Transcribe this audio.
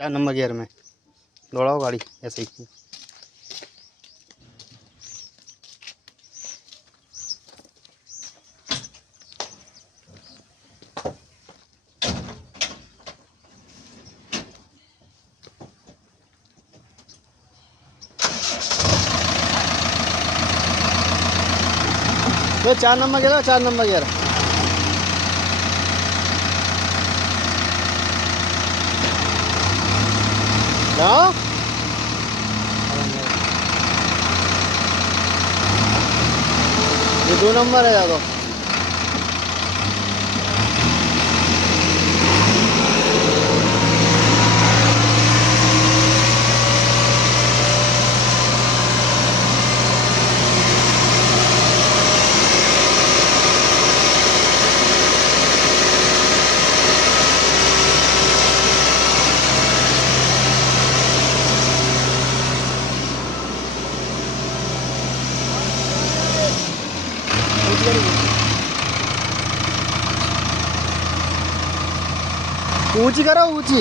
4 number gear में दौड़ाओ गाड़ी ऐसे ही। तो 4 नंबर गियर, 4 नंबर गियर। जाओ ये 2 नंबर है। जाओ ऊंची करो ऊंची।